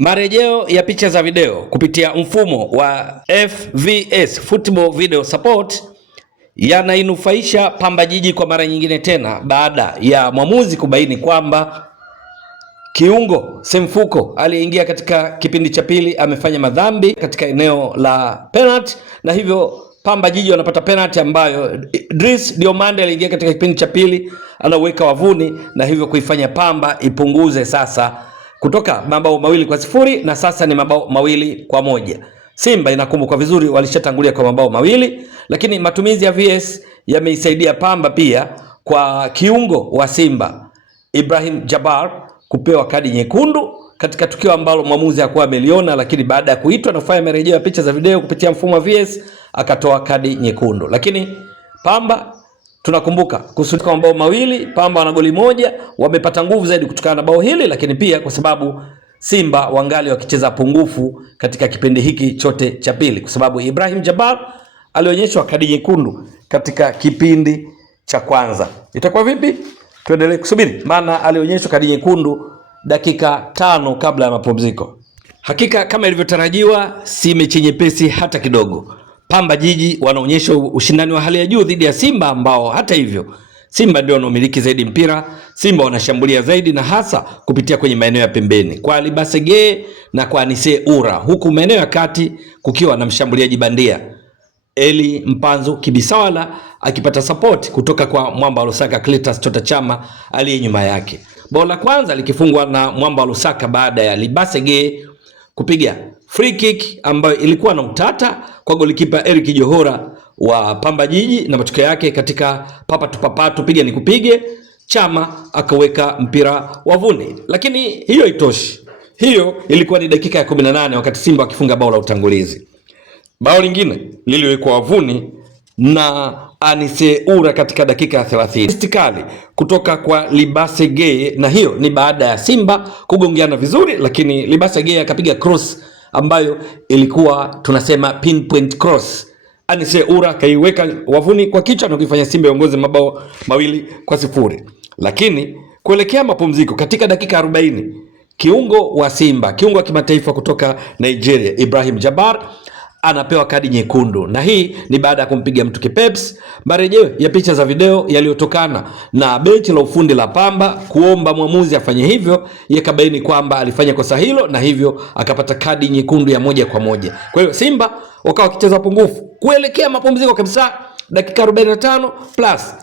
Marejeo ya picha za video kupitia mfumo wa FVS, Football Video Support, yanainufaisha Pamba Jiji kwa mara nyingine tena baada ya mwamuzi kubaini kwamba kiungo Semfuko aliyeingia katika kipindi cha pili amefanya madhambi katika eneo la penalty, na hivyo Pamba Jiji wanapata penalty ambayo Idris Diomande aliingia katika kipindi cha pili anaweka wavuni, na hivyo kuifanya Pamba ipunguze sasa kutoka mabao 2-0 na sasa ni mabao 2-1. Simba inakumbuka vizuri walishatangulia kwa mabao 2, lakini matumizi ya VS yameisaidia Pamba pia kwa kiungo wa Simba Ibrahim Jabbar kupewa kadi nyekundu katika tukio ambalo mwamuzi hakuwa ameliona, lakini baada ya kuitwa na kufanya marejeo ya picha za video kupitia mfumo wa VS akatoa kadi nyekundu. Lakini Pamba tunakumbuka kusudi kwa mabao 2, Pamba wana goli 1, wamepata nguvu zaidi kutokana na bao hili, lakini pia kwa sababu Simba wangali wakicheza pungufu katika kipindi hiki chote cha pili, kwa sababu Ibrahim Jabbar alionyeshwa kadi nyekundu katika kipindi cha kwanza. Itakuwa vipi? Tuendelee kusubiri, maana alionyeshwa kadi nyekundu dakika 5 kabla ya mapumziko. Hakika kama ilivyotarajiwa, si mechi nyepesi hata kidogo. Pamba Jiji wanaonyesha ushindani wa hali ya juu dhidi ya Simba ambao hata hivyo Simba ndio wanaomiliki zaidi mpira. Simba wanashambulia zaidi na hasa kupitia kwenye maeneo ya pembeni kwa Ali Basege na kwa Anise Ura, huku maeneo ya kati kukiwa na mshambuliaji bandia Eli Mpanzu Kibisawala akipata support kutoka kwa Mwamba wa Lusaka Cletus Chota Chama aliye nyuma yake. Bao la kwanza likifungwa na Mwamba wa Lusaka baada ya Libasege kupiga free kick ambayo ilikuwa na utata kwa golikipa Eric Johora wa Pamba Jiji, na matokeo yake katika papatu piga ni kupige, Chama akaweka mpira wavuni. Lakini hiyo itoshi. Hiyo ilikuwa ni dakika ya 18 wakati Simba wakifunga bao la utangulizi. Bao lingine liliwekwa wavuni na Anise Ura katika dakika ya 30. Istikali kutoka kwa Libasege, na hiyo ni baada ya Simba kugongeana vizuri, lakini Libasege akapiga cross ambayo ilikuwa tunasema pinpoint cross. Anise Ura kaiweka wavuni kwa kichwa na kuifanya Simba iongoze mabao 2-0. Lakini kuelekea mapumziko katika dakika 40, kiungo wa Simba, kiungo wa kimataifa kutoka Nigeria Ibrahim Jabbar anapewa kadi nyekundu, na hii ni baada ya kumpiga mtu kipeps. Marejeo ya picha za video yaliyotokana na benchi la ufundi la Pamba kuomba mwamuzi afanye hivyo, yakabaini kwamba alifanya kosa hilo, na hivyo akapata kadi nyekundu ya moja kwa moja. Kwa hiyo Simba wakawa wakicheza pungufu kuelekea mapumziko kabisa, dakika 45 plus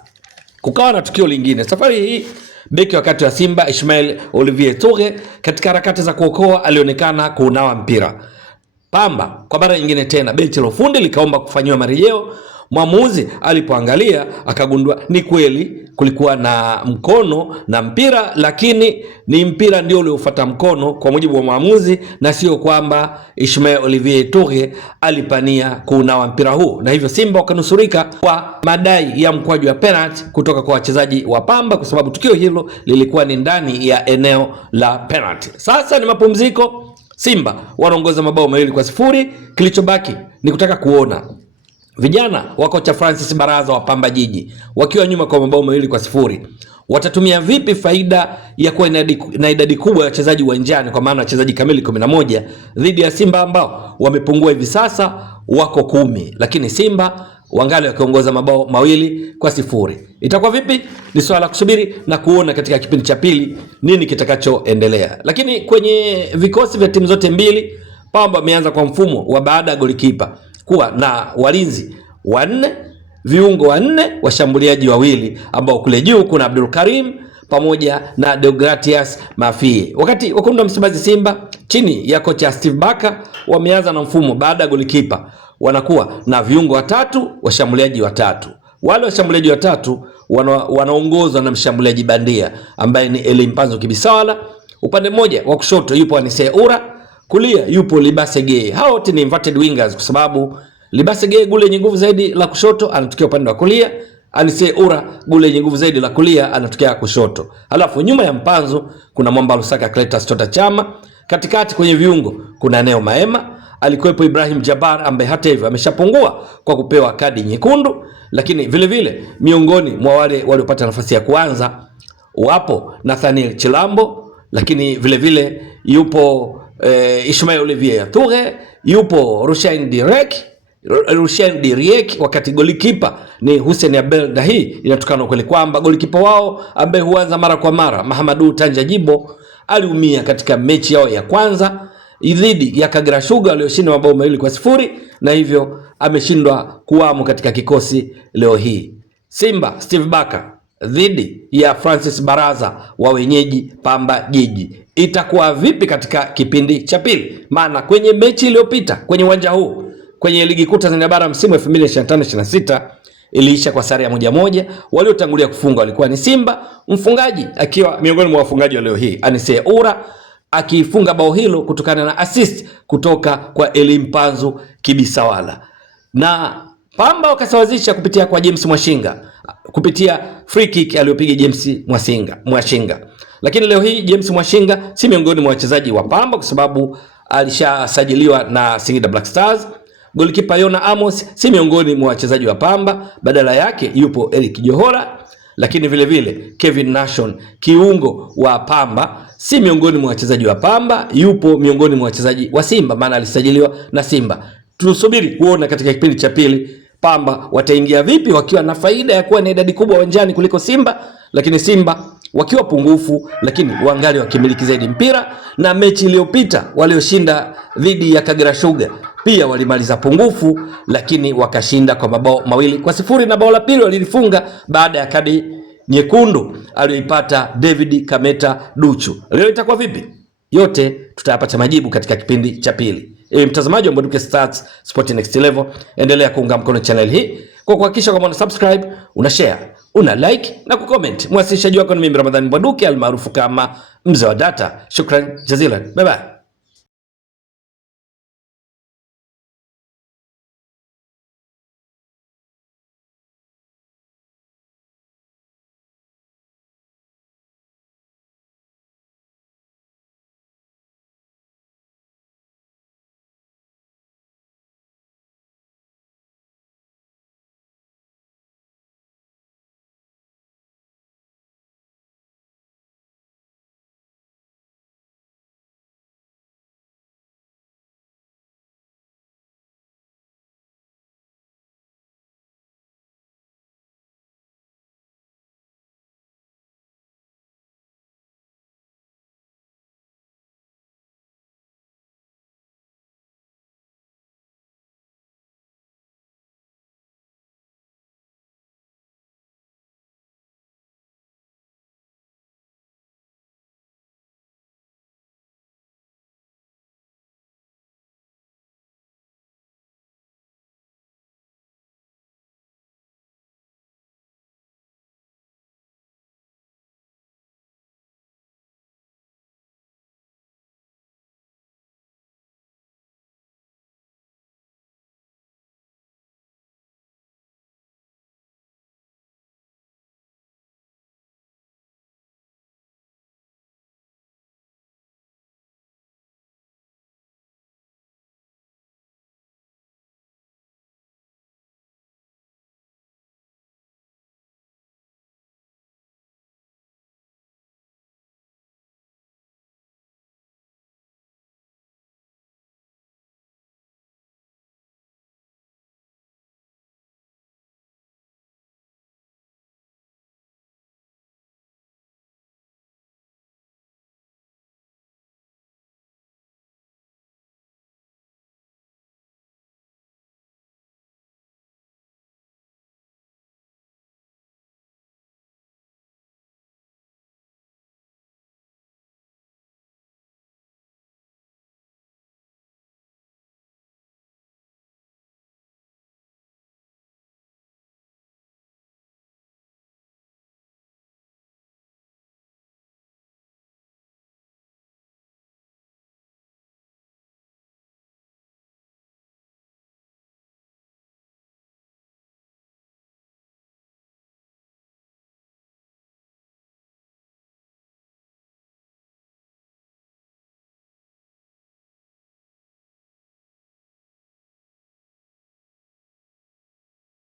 kukawa na tukio lingine. Safari hii beki wakati wa Simba Ismail Olivier Toure katika harakati za kuokoa alionekana kuunawa mpira. Pamba kwa mara nyingine tena benchi la ufundi likaomba kufanyiwa marejeo. Mwamuzi alipoangalia akagundua ni kweli kulikuwa na mkono na mpira, lakini ni mpira ndio uliofuata mkono kwa mujibu wa mwamuzi, na sio kwamba Ismail Olivier Toure alipania kuunawa mpira huu, na hivyo Simba wakanusurika kwa madai ya mkwaju wa penalty kutoka kwa wachezaji wa Pamba, kwa sababu tukio hilo lilikuwa ni ndani ya eneo la penalty. Sasa ni mapumziko. Simba wanaongoza mabao 2-0. Kilichobaki ni kutaka kuona vijana wa kocha Francis Baraza wa Pamba Jiji wakiwa nyuma kwa mabao 2-0 watatumia vipi faida ya kuwa na idadi kubwa ya wachezaji uwanjani, kwa maana wachezaji kamili 11 dhidi ya Simba ambao wamepungua hivi sasa wako 10, lakini Simba wangali wakiongoza mabao 2-0. Itakuwa vipi? Ni swala la kusubiri na kuona katika kipindi cha pili nini kitakachoendelea. Lakini kwenye vikosi vya timu zote mbili, Pamba ameanza kwa mfumo wa baada ya golikipa kuwa na walinzi 4, viungo 4, washambuliaji 2 ambao kule juu kuna Abdul Karim pamoja na Deogratias Mafie. Wakati wakunda Msimbazi Simba chini ya kocha Steve Baka wameanza na mfumo baada ya golikipa wanakuwa na viungo 3, washambuliaji 3. Wale washambuliaji 3 wanaongozwa na mshambuliaji bandia ambaye ni Eli Mpanzu Kibisawala. Upande mmoja wa kushoto yupo Anise Ura, kulia yupo Libasege. Hao wote ni inverted wingers kwa sababu Libasege gule yenye nguvu zaidi la kushoto anatokea upande wa kulia, Anise Ura gule yenye nguvu zaidi la kulia anatokea kushoto. Halafu nyuma ya Mpanzu kuna Mwamba Lusaka Cletus Chota Chama, katikati kwenye viungo kuna Neo Maema, alikuwepo Ibrahim Jabbar ambaye hata hivyo ameshapungua kwa kupewa kadi nyekundu, lakini vile vile miongoni mwa wale waliopata nafasi ya kuanza wapo Nathaniel Chilambo lakini vile vile yupo Ismail Olivier Toure, yupo Rushain Diriek, wakati golikipa ni Hussein Abel Dahi. Inatokana kweli kwamba golikipa wao ambaye huanza mara kwa mara Mahamadou Tanja Jibo aliumia katika mechi yao ya kwanza dhidi ya Kagera Sugar walioshinda mabao 2-0, na hivyo ameshindwa kuwamo katika kikosi leo hii. Simba Steve Baka dhidi ya Francis Baraza wa wenyeji Pamba Jiji. Itakuwa vipi katika kipindi cha pili? Maana kwenye mechi iliyopita kwenye uwanja huu kwenye ligi kuu Tanzania bara msimu 2025-26 iliisha kwa sare ya 1-1. Waliotangulia kufunga walikuwa ni Simba, mfungaji akiwa miongoni mwa wafungaji wa leo hii Anise Ura akifunga bao hilo kutokana na assist kutoka kwa Elimpanzu Kibisawala, na Pamba wakasawazisha kupitia kwa James Mwashinga kupitia free kick aliyopiga James Mwashinga. Lakini leo hii James Mwashinga si miongoni mwa wachezaji wa Pamba kwa sababu alishasajiliwa na Singida Black Stars. Goalkeeper Yona Amos si miongoni mwa wachezaji wa Pamba, badala yake yupo Eric Johora. Lakini vile vile Kevin Nation, kiungo wa Pamba, si miongoni mwa wachezaji wa Pamba, yupo miongoni mwa wachezaji wa Simba, maana alisajiliwa na Simba. Tusubiri kuona katika kipindi cha pili Pamba wataingia vipi wakiwa na faida ya kuwa na idadi kubwa uwanjani kuliko Simba, lakini Simba wakiwa pungufu lakini wangali wakimiliki zaidi mpira. Na mechi iliyopita walioshinda dhidi ya Kagera Sugar pia walimaliza pungufu, lakini wakashinda kwa mabao 2-0, na bao la pili walilifunga baada ya kadi nyekundu aliyoipata David Kameta Duchu. Leo itakuwa vipi? Yote tutayapata majibu katika kipindi cha pili. Mtazamaji wa Mbwaduke Stats Sport Next Level, endelea kuunga mkono channel hii kwa kuhakikisha kama una subscribe, una share, una like na kucomment. Mwasilishaji wako ni mimi Ramadhani Mbwaduke almaarufu kama Mzee wa Data. Shukran jazilan. Bye bye.